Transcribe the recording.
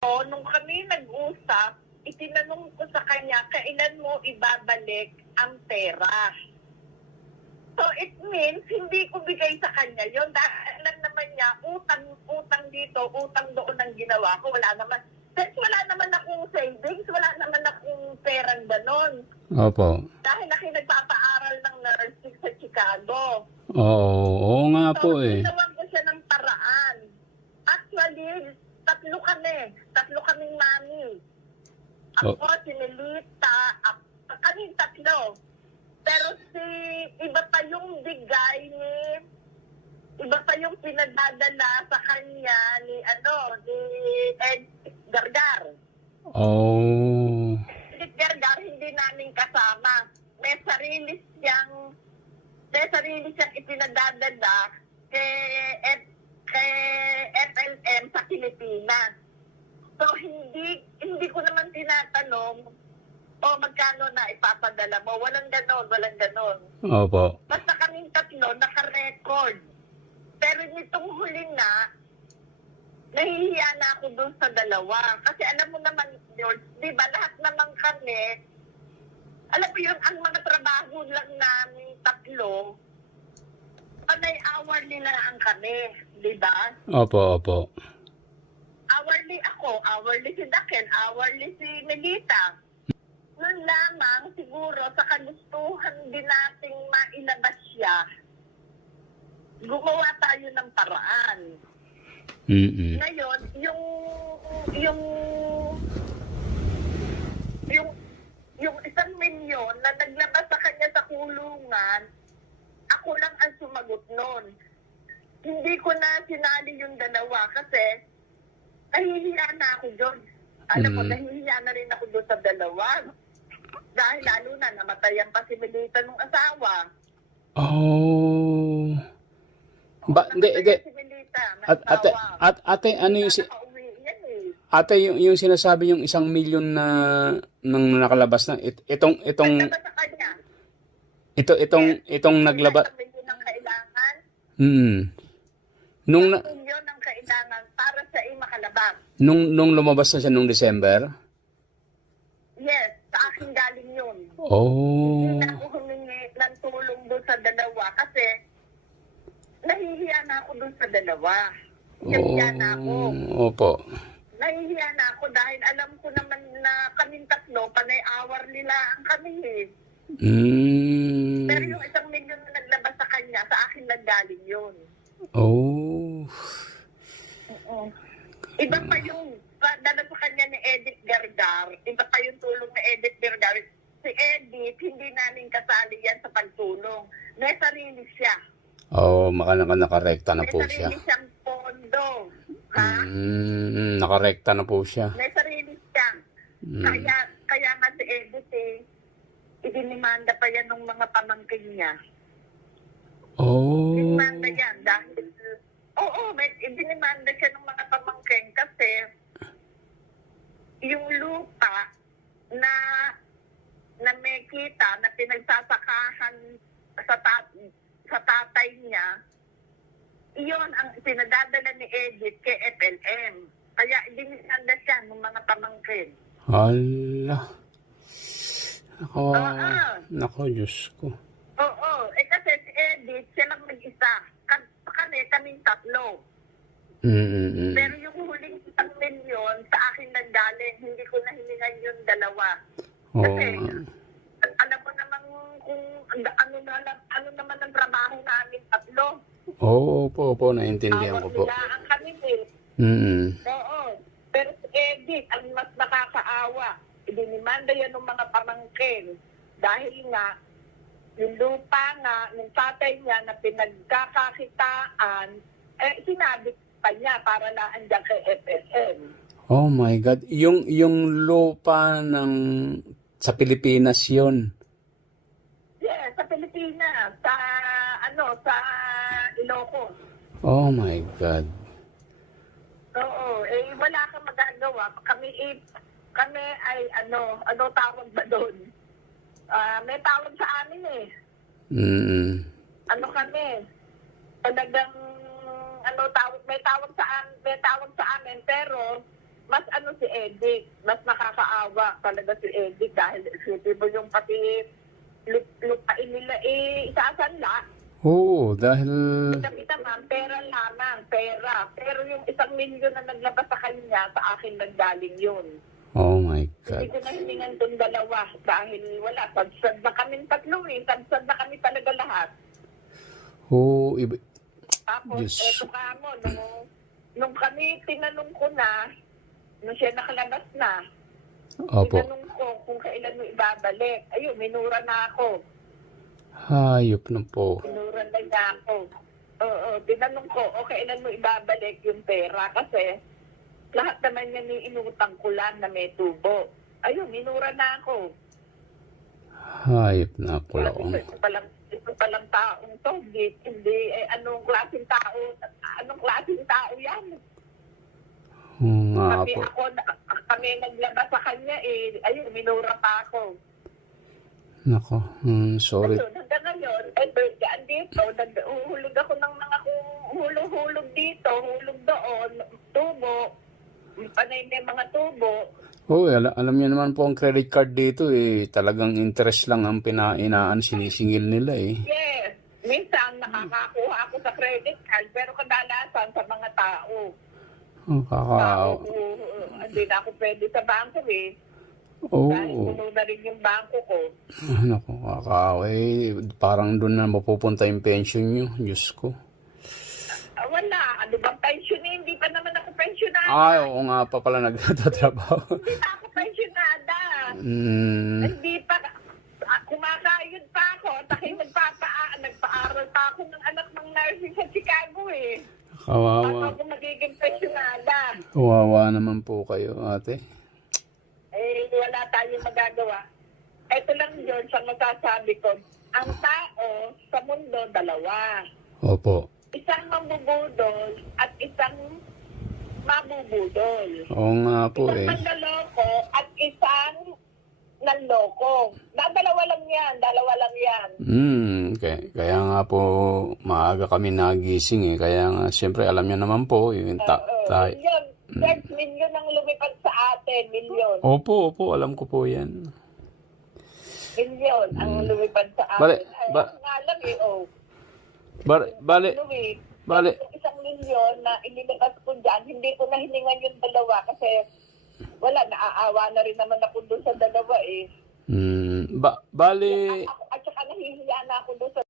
Nung kami nag-usap, itinanong ko sa kanya, kailan mo ibabalik ang pera? So it means, hindi ko bigay sa kanya yun. Dahil alam naman niya, utang dito, utang doon ang ginawa ko. Wala naman. Since wala naman akong savings, wala naman akong perang ganon. Opo. Dahil nagpapaaral ng nursing sa Chicago. Oo nga po eh. Ginawan ko siya ng paraan. Actually, tatlo kaming mami. Ako, si Melita, kaming tatlo. Pero iba pa yung bigay iba pa yung pinadadala sa kanya ni Ed Gargar. Oh. Ed Gargar, hindi namin kasama. May sarili siyang ipinadadala kay FLM sa Pilipinas. So, hindi ko naman tinatanong, magkano na ipapadala mo. Walang ganon. Opo. Basta kaming tatlo, naka-record. Pero nitong huli na, nahihiya na ako doon sa dalawa. Kasi alam mo naman, George, di ba, lahat naman kami, alam mo yun, ang mga trabaho lang namin tatlo, panay hourly na ang kami, di ba? Opo. Hourly ako, hourly si Daken, hourly si Melita. Noon lamang, siguro, sa kagustuhan din nating mailabas siya, gumawa tayo ng paraan. Mm-mm. Ngayon, yung 1 milyon na naglabas sa kanya sa kulungan, ako lang ang sumagot noon. Hindi ko na sinali yung dalawa kasi nahihiya na ako doon. Alam mo, nahihiya na rin ako doon sa dalawa. Dahil lalo na namatayan pa si Melita nung asawa. Oh. Hindi. Si Melita, Ate, ano yung Ate, yung sinasabi yung 1 milyon na nang nakalabas na itong naglabas sa kanya. itong naglabas. 1 milyon ang kailangan. Nung 1 milyon ang kailangan para sa makalabas. nung lumabas na siya nung December? Yes, sa akin galing yun. Oh. Hindi na ako humingi ng tulong doon sa dalawa kasi nahihiya na ako doon sa dalawa. Nahihiya na ako. Opo. Nahihiya na ako dahil alam ko naman na kaming tatlo, panay hour nila ang kami eh. Pero yung 1 milyon na naglabas sa kanya, sa akin lang galing yun. Oh. Iba pa yung dala sa kanya ni Edith Gargar, iba pa yung tulong ni Edith Gargar. Si Edith, hindi namin kasali yan sa pagtulong. May sarili siya. Oh, nakarekta na po May siya. sarili siyang pondo. Ha? Nakarekta na po siya. May sarili siya. Kaya nga si Edith idinimanda pa yan ng mga pamangkin niya. Oh. Dinimanda yan dahil may idinimanda siya ng mga pamangkin kasi yung lupa na may kita na pinagsasakahan sa tatay niya, iyon ang pinadadala ni Edith kay FLM. Kaya idinimanda siya ng mga pamangkin. Hala. Nako, Diyos ko. Oo. Kasi si Edith, siya lang mag-isa. Kaming tatlo. Pero yung huling 1 milyon, sa akin nanggaling. Hindi ko na hiningan yung dalawa. Kasi, alam mo naman kung ano naman ang trabaho namin tatlo. Opo, naintindihan ko po. Nilaan kami eh. Oo. Pero si Edith, ang mas nakakaawa. Idinimanda yan ng mga pamangkin. Dahil nga, yung lupa nga ng tatay niya na pinagkakakitaan, sinabi pa niya para na andyan kay FSM. Oh my God. Yung lupa sa Pilipinas yun. Yes, sa Pilipinas. Sa Ilocos. Oh my God. Oo. Wala kang magagawa. Kami ay ano tawag ba doon? May tawag sa amin eh. Ano kami? Talagang may tawag sa amin pero mas ano si Edic, mas nakakaawa talaga si Edic dahil isipin mo yung pati lupain nila isasanla. Oo, dahil... Kita ma'am, pera lamang, pera. Pero yung 1 milyon na naglabas sa kanya, sa akin nanggaling yun. Oh my God. Hindi ko na hiningan itong dalawa dahil wala. Sadsad na kami tatlo eh. Sadsad na kami talaga lahat. Oo, Tapos, Diyos. eto ka mo, nung kami tinanong ko na, nung siya nakalabas na, Opo. tinanong ko kung kailan mo ibabalik. Ayun, minura na ako. Hayop na po. Minura na niya ako. Oo, tinanong ko, o kailan mo ibabalik yung pera? Kasi, lahat naman yan yung inutang ko lang na may tubo. Ayun, minura na ako. Hayop na kulaong. Ito palang taong to. Hindi, anong klaseng tao yan? Oo nga Kami po. kami naglabas sa kanya ayun, minura pa ako. Nako, sorry. Ayun, hanggang ngayon, dyan dito, uhulog ako ng mga hulog dito, hulog doon, tubo, panay may mga tubo. Oo, alam niyo naman po ang credit card dito talagang interest lang ang sinisingil nila eh. Yes, minsan nakakakuha ako sa credit card, pero kadalasan sa mga tao. Hindi na ako pwede sa bangko eh. Dahil puno na rin yung bangko ko. Naku, kakaway. Parang doon na mapupunta yung pension nyo. Diyos ko. Wala. Ano bang pension eh? Hindi pa naman ako pensionada. Ay, oo nga pa pala nagtatrabaho. Hindi pa ako pensionada. Hindi pa. Kumakayod pa ako. Dahil nagpa-aral pa ako ng anak ng nursing sa Chicago eh. Kawawa. Bago ako magiging pensionada. Kawawa naman po kayo, ate. Wala tayong magagawa. Ito lang yun sa masasabi ko. Ang tao sa mundo, dalawa. Opo. Isang mambubudol at isang mabubudol. Oo nga po Isang manloloko at isang nanloko. Dalawa lang yan. Kaya nga po maaga kami nagising Kaya nga siyempre alam niyo naman po yung Milyon. 6 milyon ang lumipad sa atin. Milyon. Opo, alam ko po yan. Milyon ang lumipad sa atin. Bale, Nga lang Bale, Yung 1 milyon na inilabas ko dyan, hindi ko na hiningan yung dalawa kasi wala, naaawa na rin naman ako doon sa dalawa eh. Bale, At saka nahihiya na ako doon sa